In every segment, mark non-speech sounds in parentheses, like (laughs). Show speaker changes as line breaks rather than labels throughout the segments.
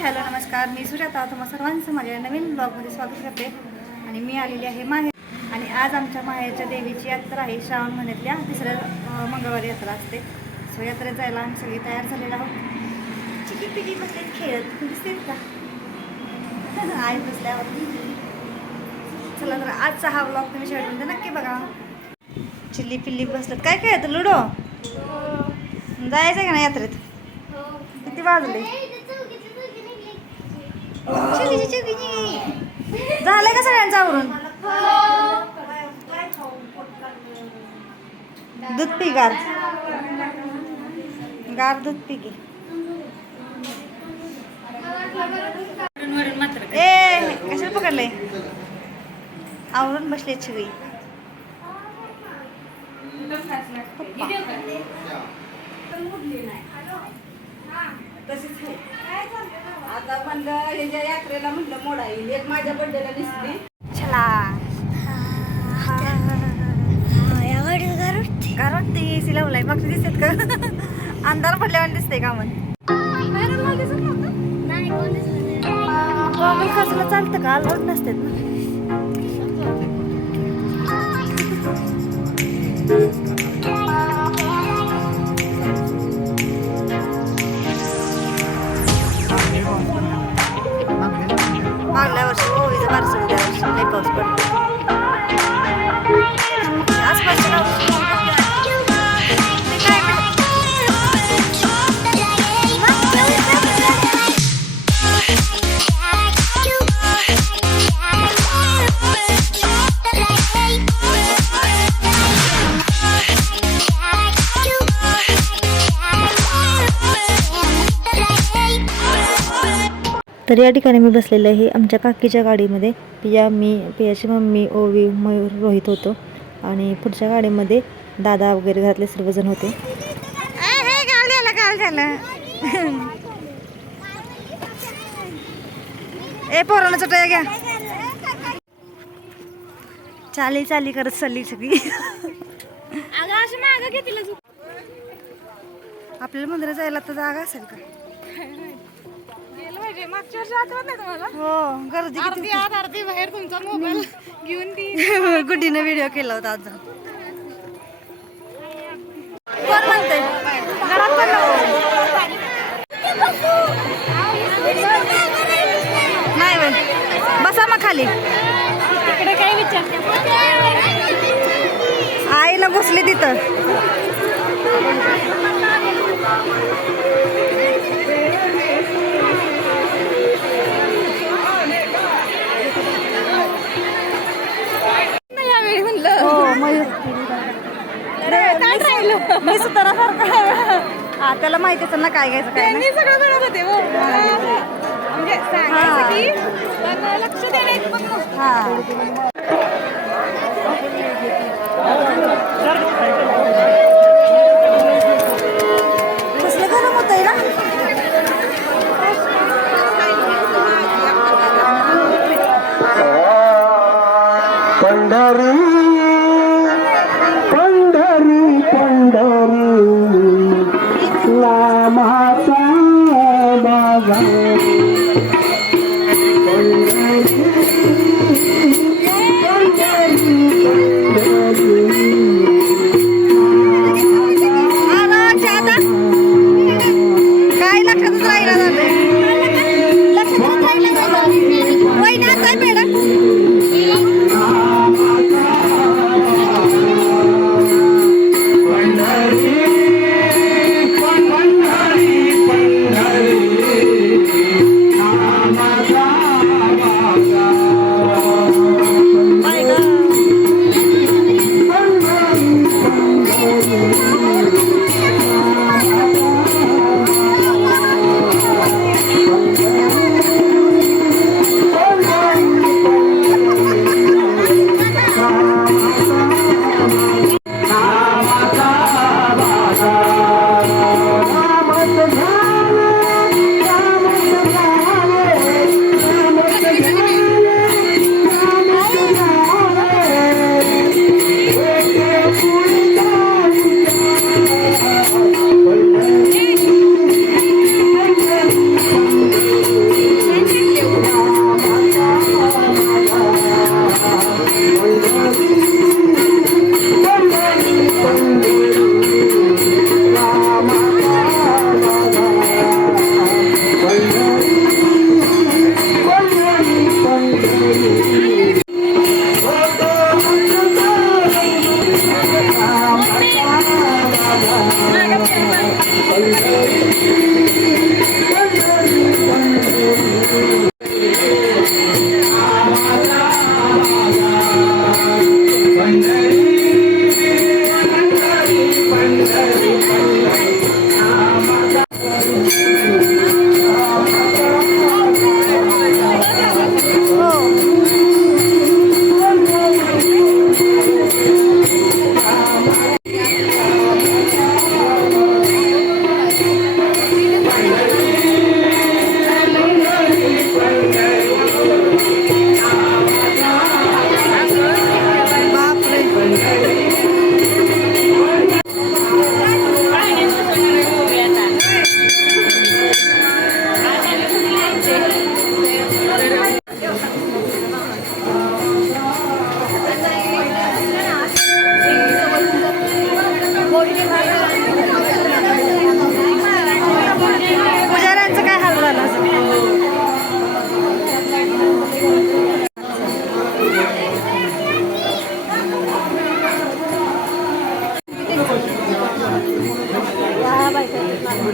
Hello नमस्कार. मी सुजाता. तुम्हा सर्वांचं माझ्या नवीन ब्लॉगमध्ये स्वागत करते. आणि मी आलेली आहे माहेर. आणि आज आमच्या माहेरच्या देवीची यात्रा आहे. श्रावण महिन्यातल्या तिसऱ्या मंगळवारी यात्रा असते. सो यात्रेत जायला आम्ही सगळी तयार झालेलो आहोत. चिकी पिकी बसले खेळत दिसते का? (laughs) आई बसल्यावर चला तर आजचा हा ब्लॉग तुम्ही शेवटपर्यंत नक्की बघा. चिल्ली पिल्ली बसलं काय खेळत? लुडो? जायचं का ना यात्रेत? किती वाजले? झालंय का सगळ्यांचं आवरून? दूध पी गार. गार दूध पी की. ए कशाला पकडले आवरून बसले सगळी
आता म्हणलं ह्याच्या यात्रेला म्हटलं मोडा येईल. एक माझ्या बड्डेला दिसली.
चला. एसी लावलाय. मग दिसत का? अंधार पडल्यावर दिसते का मग कसलं चालतं का? लोड नसते ना. तर या ठिकाणी मी बसलेले आहे आमच्या काकीच्या गाडीमध्ये. पिया मी पियाची मम्मी ओवी मयूर रोहित होतो. आणि पुढच्या गाडीमध्ये दादा वगैरे घरातले सर्वजण होते. ए पोरानं चटया घ्या. चाली चाली करत चालली सगळी. आपल्याला मंदिरात जायला तर जागा असेल का? हो गर्दी किती
अर्धी बाहेर तुमचा मोबाईल घेऊन ती. (laughs)
गुड्डीनं व्हिडिओ केला होता आज. कोण म्हणतंय? घरात पण नाही बाई बसा मग खाली.
इकडे काय विचार
आईला बसली तिथं. मी सुतारासारखं हा त्याला माहिती असेल ना काय घ्यायचं काय नाही.
सगळं बनवत होते हो. म्हणजे पण लक्ष देण्याचं पण.
हा. कसलं गरम होतंय ना?
पंढरी पंढरी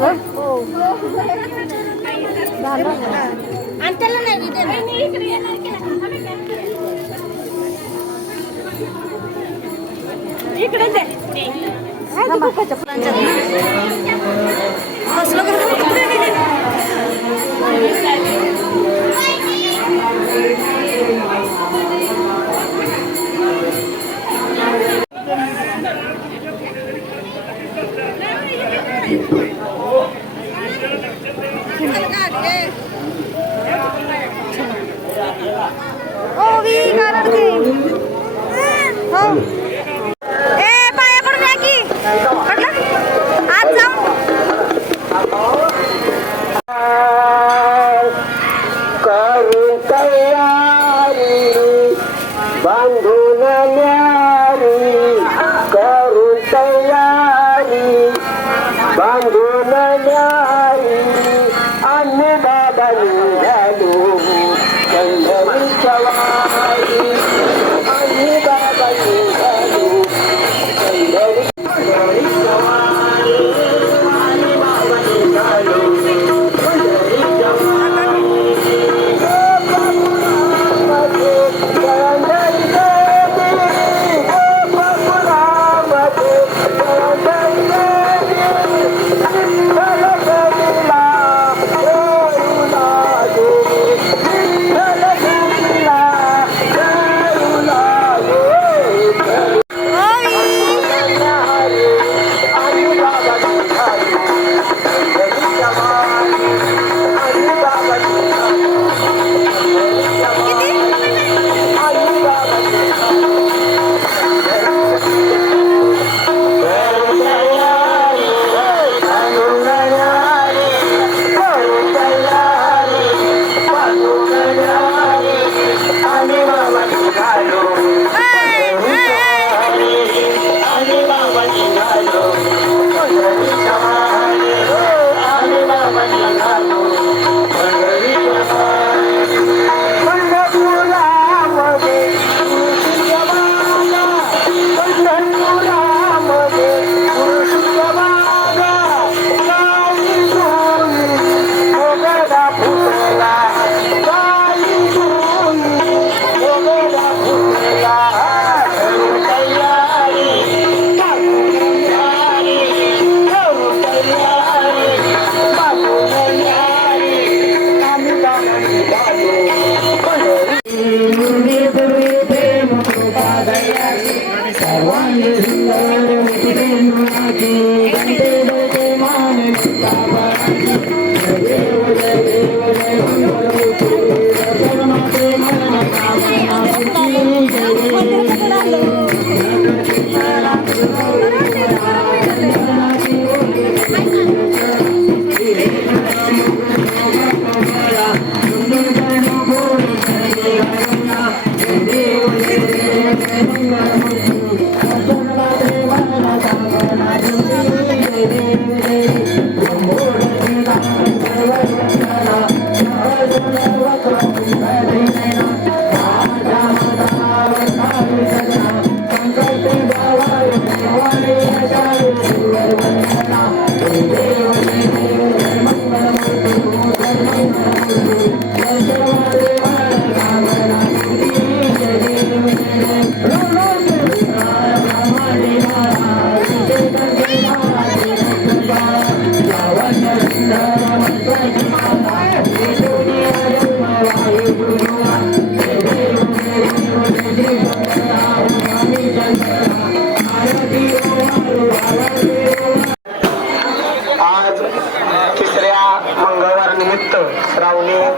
我。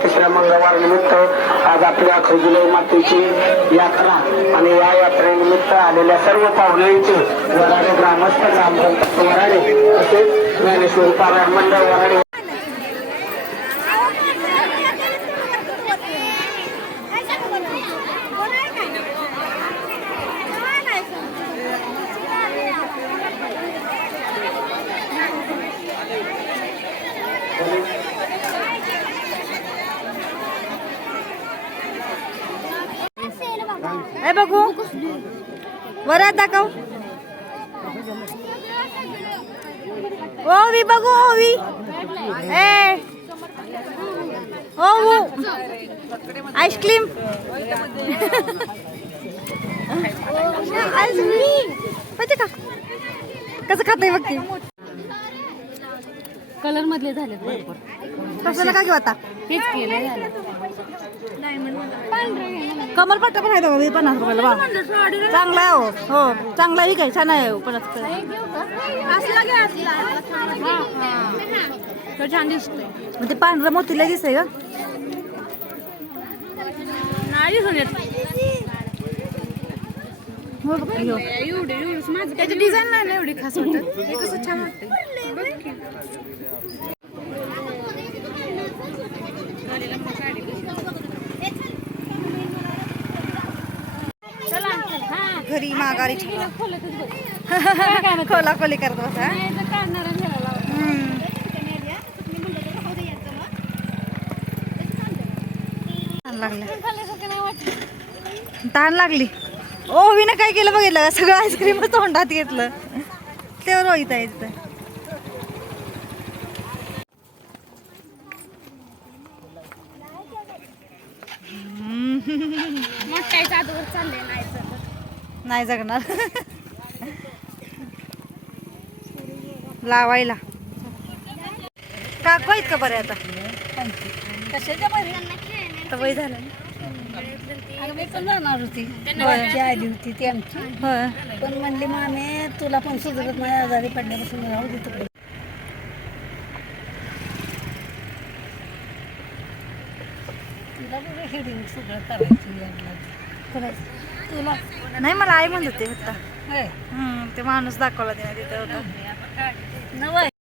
तिसऱ्या मंगळवार निमित्त आज आपल्या खजुलाई मातेची यात्रा आणि या यात्रेनिमित्त आलेल्या सर्व पाहुण्यांचे वराडे ग्रामस्थ ग्रामपंचायत वराडे तसेच ज्ञानेश्वर पारायण मंडळ वराडे Thank you.
बघू. वरात दाखव ओवी बघू ओवी ए. ओवू आईस्क्रीम. पाहिजे का? कसं खाते बघ ती
कलर मधले झाले बरोबर
कशाला का घेऊ आता?
हेच केलं झालं
कमर पट्टा पण आहे बघ, पन्नास रुपयाला बा. चांगला आहे हो हो चांगला आहे काय छान आहे हो, पन्नास रुपयाला.
तो छान दिसतोय
मग ते पांढरं मोतीला दिसतंय का?
नाही
हो बघ, ह्यो.
एवढे एवढं. माझं त्याची डिझाईन नाही ना एवढी खास वाटत. हे कसं छान वाटतंय बघ की. चला हा
घरी माघारी. खोला खोली (laughs) करत. हम्म. तहान लागलं
खाल्ल्यासारखं नाही वाटत.
तहान लागली ओ विनं काय केलं बघितलं? सगळं आईस्क्रीम तोंडात घेतलं तेव्हा रोहित आहे तिथं
मोठ्याच्या आतवर चाललंय नाही तर.
नाही जगणार. लावायला. काकू आहेत का बरे आता?
कशाच्या
वय झालं
जाणार होती. आली होती ती आमची. पण म्हणली मामे तुला पण सुधरत नाही आजारी पडल्यापासून राहू दे तिकडे. तुला बघा हेडिंग सगळं करायची. तुला.
नाही मला आई म्हणत होते आता ते माणूस दाखवला तिने तिथे होता.